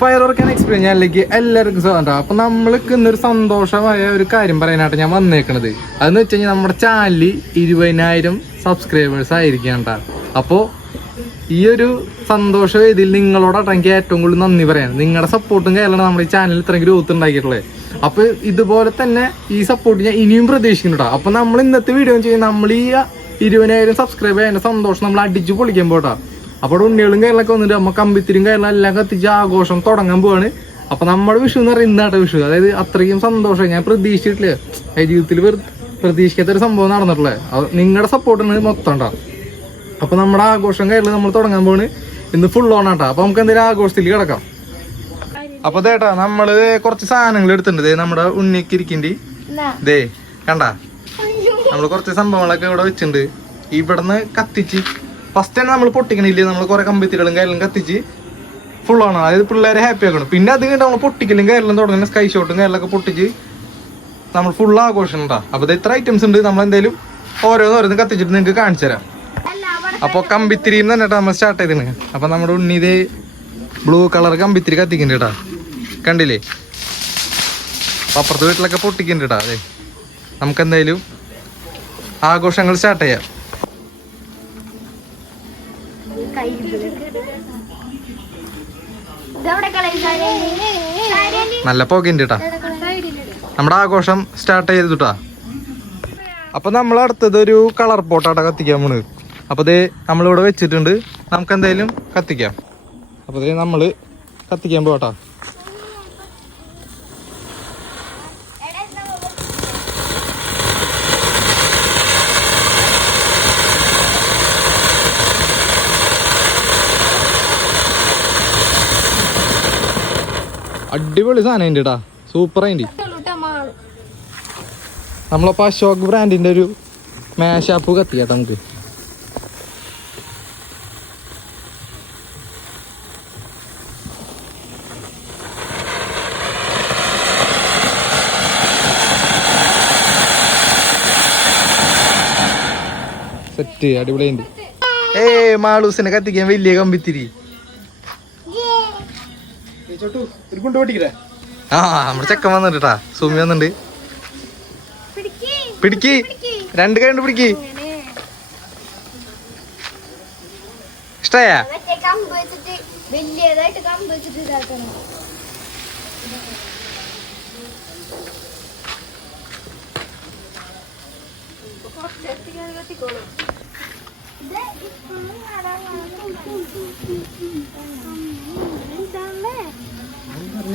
Fire work and experience ചാനലിലേക്ക് എല്ലാവർക്കും സ്വാഗതം. അപ്പൊ നമ്മൾക്ക് ഇന്നൊരു സന്തോഷമായ ഒരു കാര്യം പറയാനായിട്ട് ഞാൻ വന്നേക്കണത്. അതെന്ന് വെച്ച് കഴിഞ്ഞാൽ നമ്മുടെ ചാനലിൽ 20,000 സബ്സ്ക്രൈബേഴ്സ് ആയിരിക്കാം കേട്ടോ. അപ്പോൾ ഈ ഒരു സന്തോഷ വേദിയിൽ നിങ്ങളോടാണ് എനിക്ക് ഏറ്റവും കൂടുതൽ നന്ദി പറയാൻ. നിങ്ങളുടെ സപ്പോർട്ടും കാര്യമാണ് നമ്മുടെ ഈ ചാനലിൽ ഇത്രയും ഗ്രോത്ത് ഉണ്ടാക്കിയിട്ടുള്ളത്. അപ്പോൾ ഇതുപോലെ തന്നെ ഈ സപ്പോർട്ട് ഞാൻ ഇനിയും പ്രതീക്ഷിക്കുന്നു കേട്ടോ. അപ്പോൾ നമ്മൾ ഇന്നത്തെ വീഡിയോ ചെയ്യുന്നത് നമ്മൾ ഈ 20,000 സബ്സ്ക്രൈബ് ചെയ്യുന്ന സന്തോഷം നമ്മൾ അടിച്ചു പൊളിക്കാൻ പോട്ടാ. അപ്പോൾ ഉണ്ണികളും കാര്യങ്ങളൊക്കെ വന്നിട്ട് നമ്മൾ കമ്പിത്തിരിയും കാര്യങ്ങളും എല്ലാം കത്തിച്ച് ആഘോഷം തുടങ്ങാൻ പോവാണ്. അപ്പോൾ നമ്മുടെ വിഷു എന്ന് പറയുന്നത് ഇന്നാട്ടെ വിഷു. അതായത് അത്രയും സന്തോഷം ഞാൻ പ്രതീക്ഷിച്ചിട്ടില്ല. ജീവിതത്തിൽ പ്രതീക്ഷിക്കാത്ത ഒരു സംഭവം നടന്നിട്ടുള്ളത്. നിങ്ങളുടെ സപ്പോർട്ടാണ് മൊത്തം ഉണ്ടാവും. അപ്പോൾ നമ്മുടെ ആഘോഷം കാര്യങ്ങൾ നമ്മൾ തുടങ്ങാൻ പോവാണ്. ഇന്ന് ഫുൾ ഓൺ ആട്ടാ. അപ്പോൾ നമുക്ക് എന്തെങ്കിലും ആഘോഷത്തിൽ കിടക്കാം. അപ്പോൾ ചേട്ടാ നമ്മള് കുറച്ച് സാധനങ്ങൾ എടുത്തിട്ടുണ്ട്. നമ്മുടെ ഉണ്ണിക്ക് ഇരിക്കണ്ടി ദേ കണ്ട നമ്മൾ കുറച്ച് സംഭവങ്ങളൊക്കെ ഇവിടെ വെച്ചിട്ടുണ്ട്. ഇവിടുന്ന് കത്തിച്ച് ഫസ്റ്റ് തന്നെ നമ്മൾ പൊട്ടിക്കണില്ലേ, നമ്മൾ കുറെ കമ്പിത്തിരികളും കാര്യങ്ങളും കത്തിച്ച് ഫുൾ ആണ്. അതായത് പിള്ളേരെ ഹാപ്പി ആക്കണം. പിന്നെ അത് കഴിഞ്ഞിട്ട് നമ്മൾ പൊട്ടിക്കലും കാര്യങ്ങളും തുടങ്ങുന്ന സ്കൈ ഷോട്ടും കാര്യങ്ങളൊക്കെ പൊട്ടിച്ച് നമ്മൾ ഫുൾ ആഘോഷം ഉണ്ടാ. അപ്പോൾ ഇത് ഇത്ര ഐറ്റംസ് ഉണ്ട്. നമ്മൾ എന്തായാലും ഓരോന്ന് കത്തിച്ചിട്ട് നിങ്ങൾക്ക് കാണിച്ചു തരാം. അപ്പോൾ കമ്പിത്തിരിയും തന്നെ നമ്മൾ സ്റ്റാർട്ട് ചെയ്തിന്. അപ്പോൾ നമ്മുടെ ഉണ്ണി ഇതേ ബ്ലൂ കളർ കമ്പിത്തിരി കത്തിക്കുന്നുണ്ട് കേട്ടാ. കണ്ടില്ലേ? അപ്പോൾ അപ്പുറത്തെ വീട്ടിലൊക്കെ പൊട്ടിക്കുന്നുണ്ട് കേട്ടാ. അതെ നമുക്ക് എന്തായാലും ആഘോഷങ്ങൾ സ്റ്റാർട്ട് ചെയ്യാം. നല്ല പുകയുണ്ട് കേട്ടാ. നമ്മുടെ ആഘോഷം സ്റ്റാർട്ട് ചെയ്തിട്ടാ. അപ്പൊ നമ്മൾ അടുത്തത് ഒരു കളർ പോട്ടാട്ടാ കത്തിക്കാൻ പോണ്. അപ്പൊ ദേ നമ്മളിവിടെ വെച്ചിട്ടുണ്ട്. നമുക്ക് എന്തായാലും കത്തിക്കാം. അപ്പൊ ദേ നമ്മള് കത്തിക്കാൻ പോട്ടാ. അടിപൊളി സാധനം ഉണ്ട് കേട്ടാ. സൂപ്പർ ആയിട്ട് നമ്മളപ്പോ അശോക് ബ്രാൻഡിന്റെ ഒരു മേശാപ്പ് കത്തിക്കാട്ടെ നമുക്ക്. സെറ്റ് അടിപൊളിയുണ്ട്. മാളൂസിനെ കത്തിക്കാൻ വലിയ കമ്പിത്തിരി. ആ നമ്മുടെ ചെക്കൻ വന്നിട്ടാ. സുമി വന്നിട്ടുണ്ട്. പിടിക്ക്, രണ്ട് കൈ കൊണ്ട് പിടിക്ക്. ഇഷ്ടായ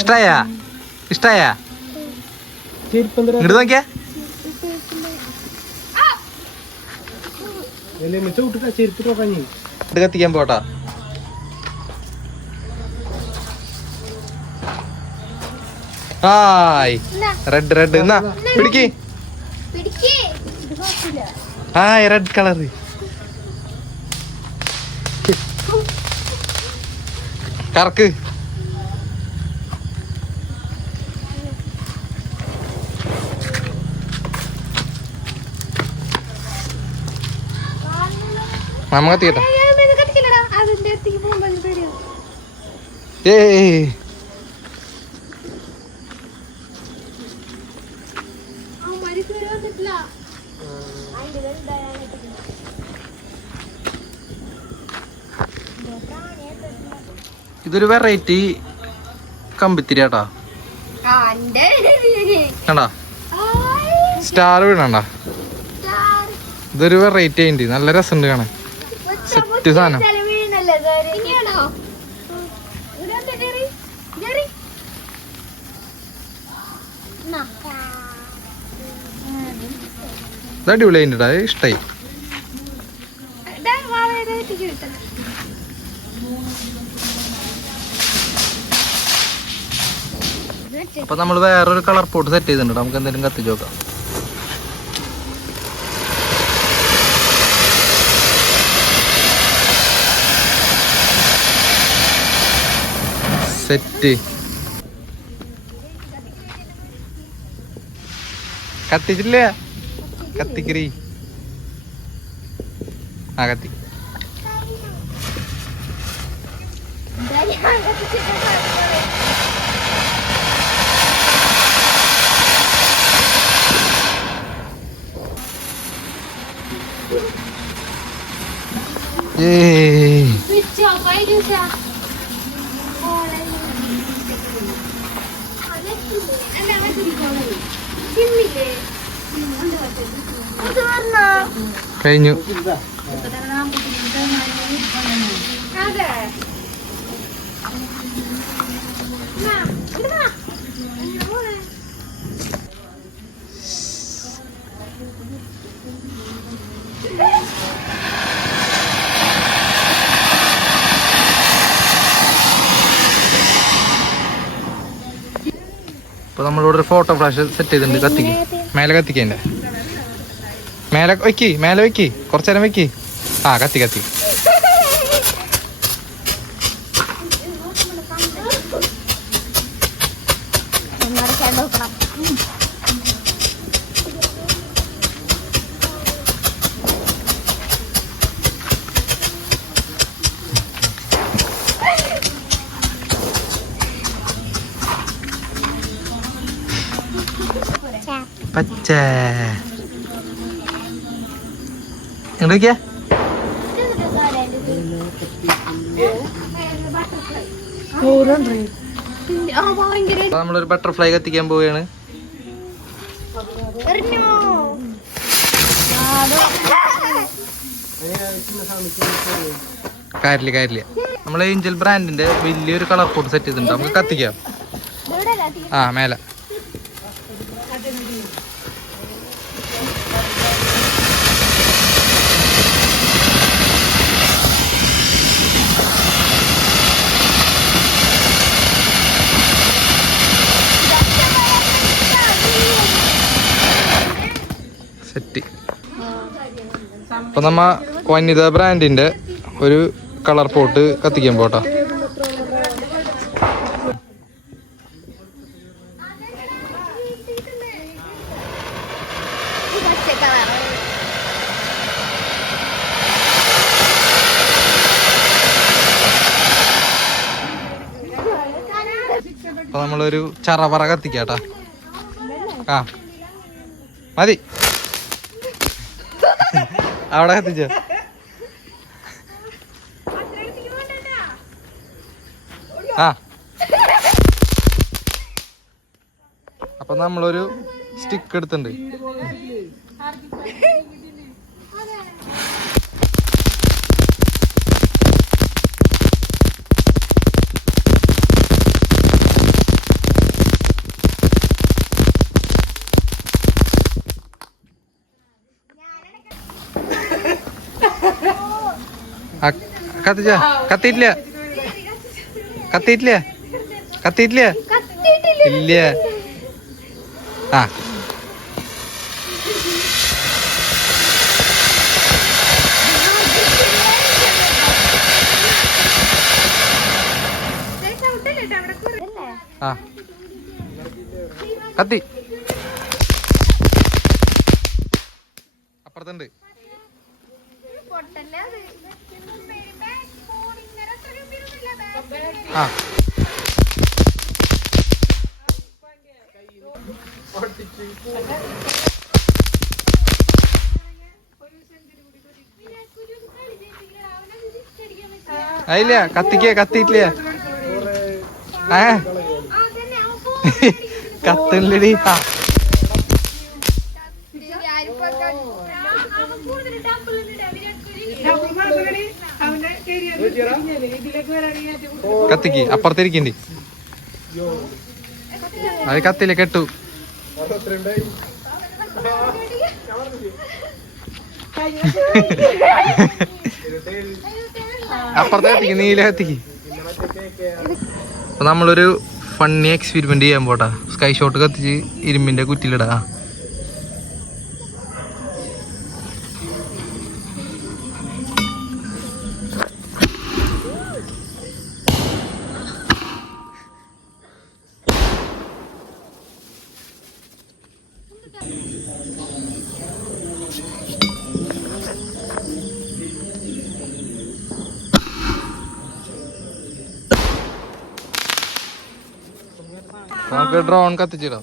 ഇഷ്ടായ ഇഷ്ടായ ഇങ്ങോട്ട് നോക്കിയാ. കത്തിക്കാൻ പോട്ടാ. ഹായ് റെഡ് റെഡ് എന്നാ പിടിക്ക്. Hi red colour. കറക്ക്. മാമ കത്തിക്കട്ടെ. ഇതൊരു വെറൈറ്റി കമ്പിത്തിരി കേട്ടാ. കണ്ടാ സ്റ്റാർ വീണണ്ട. ഇതൊരു വെറൈറ്റി ആയിട്ട് നല്ല രസമുണ്ട് കാണാൻ. സെറ്റ് സാധനം. ഇത് അടിപൊളിയായിട്ടാ. ഇഷ്ടായി. അപ്പൊ നമ്മൾ വേറൊരു കളർ പോട്ട് സെറ്റ് ചെയ്തിട്ടുണ്ട്. നമുക്ക് എന്തെങ്കിലും കത്തിച്ച് നോക്കാം. സെറ്റ് കത്തിച്ചില്ല. കത്തിക്കറി. ആ കത്തി. കഴിഞ്ഞു. ഇപ്പൊ നമ്മളിവിടെ ഒരു ഫോട്ടോ ഫ്ലാഷ് സെറ്റ് ചെയ്തിട്ടുണ്ട്. കത്തിക്ക്, മേലെ കത്തിക്കണ്ടേ, മേലെ വെക്കി, മേലെ വെക്കി, കുറച്ചു നേരം വെക്കി. ആ കത്തി കത്തി. പച്ച എന്തൊക്കെയാ നമ്മളൊരു ബട്ടർഫ്ലൈ കത്തിക്കാൻ പോവുകയാണ്. കാര്യമില്ല. നമ്മളെ ഏഞ്ചൽ ബ്രാൻഡിന്റെ വലിയൊരു കളർ കോഡ് സെറ്റ് ചെയ്തിട്ടുണ്ട്. നമുക്ക് കത്തിക്കാം. ആ മേലെ സെറ്റ്. അപ്പൊ നമ്മ വനിത ബ്രാൻഡിന്റെ ഒരു കളർ പോട്ട് കത്തിക്കാൻ പോട്ടോ. അപ്പൊ നമ്മളൊരു ചറപറ കത്തിക്കാട്ടാ. ആ മതി, അവിടെ കത്തിച്ചോ. ആ അപ്പൊ നമ്മളൊരു സ്റ്റിക്ക് എടുത്തിട്ടുണ്ട്. കത്തിച്ച കത്തിയിട്ടില്ല ഇല്ല. ആ ആ കത്തി അപ്പുറത്തുണ്ട്. ആ അതില്ല, കത്തിയിട്ടില്ല. കത്തില്ലടി. ആ കത്തിക്ക്, അപ്പുറത്തിരിക്കണ്ടി. അത് കത്തില്ല, കെട്ടു. അപ്പുറത്തെ കത്തിക്ക്, നീല കത്തിക്ക്. അപ്പൊ നമ്മളൊരു ഫണ്ണി എക്സ്പെരിമെന്റ് ചെയ്യാൻ പോട്ടാ. സ്കൈ ഷോട്ട് കത്തിച്ച് ഇരുമ്പിന്റെ കുറ്റിയിലിടാ. നമുക്ക് ഡ്രോൺ കത്തിച്ചിടാം.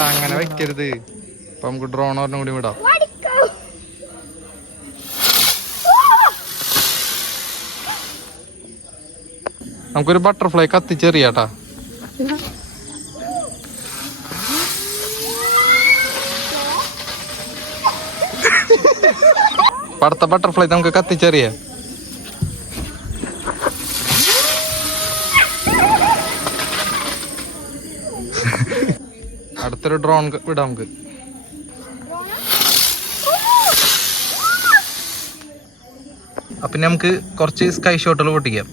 അങ്ങനെ വെക്കരുത്. അപ്പൊ നമുക്ക് ഡ്രോൺ ഒരെണ്ണം കൂടി വിടാം. നമുക്കൊരു ബട്ടർഫ്ലൈ കത്തിച്ചെറിയാട്ടാ. അടുത്ത ബട്ടർഫ്ലൈ നമുക്ക് കത്തിച്ചെറിയാ. അടുത്തൊരു ഡ്രോൺ വിടാം നമുക്ക്. അപ്പൊ നമുക്ക് കുറച്ച് സ്കൈ ഷോട്ടുകൾ പൊട്ടിക്കാം.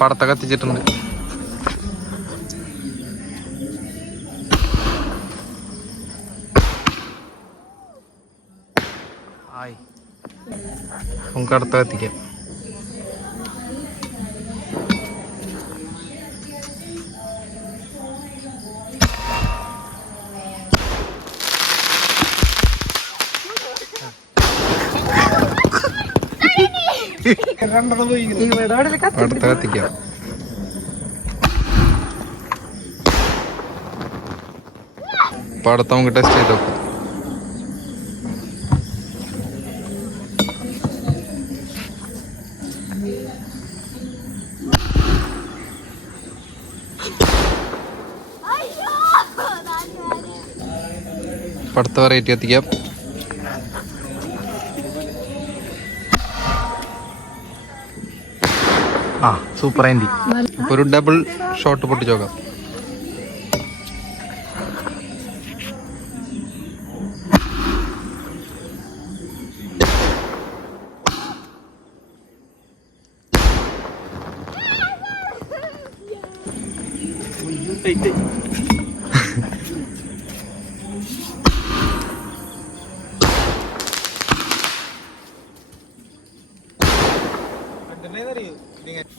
പടത്ത കത്തിച്ചിട്ടുണ്ട്. നമുക്ക് അടുത്ത കത്തിക്കാം. അടുത്ത കത്തിക്കാം. അപ്പൊ അടുത്ത നമുക്ക് ടെസ്റ്റ് ചെയ്ത് നോക്കാം. അടുത്ത വെറൈറ്റി എത്തിക്കാം. ആ സൂപ്പർ ആൻറ്റി. ഇപ്പൊ ഒരു ഡബിൾ ഷോട്ട് പൊട്ടിച്ച് നോക്കാം.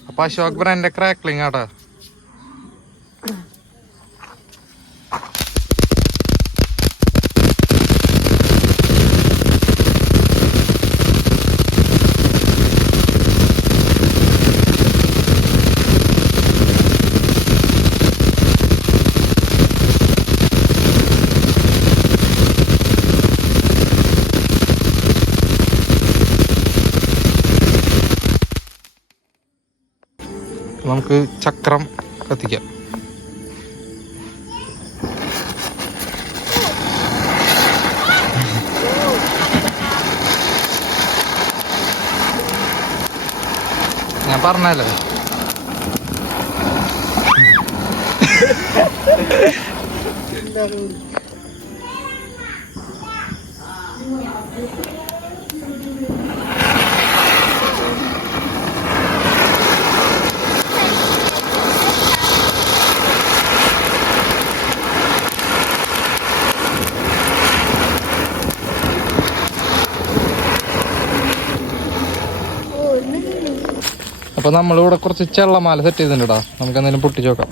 അപ്പൊ അശോക് ബ്രാൻഡിന്റെ ക്രാക്ലിംഗ് ആട്ടാ. നമുക്ക് ചക്രം കത്തിക്കാം. ഞാൻ പറഞ്ഞല്ലേ അപ്പൊ നമ്മളിവിടെ കുറച്ച് ചെള്ളമാല സെറ്റ് ചെയ്തിട്ടുണ്ടാ. നമുക്ക് എന്തെങ്കിലും പൊട്ടിച്ച് നോക്കാം.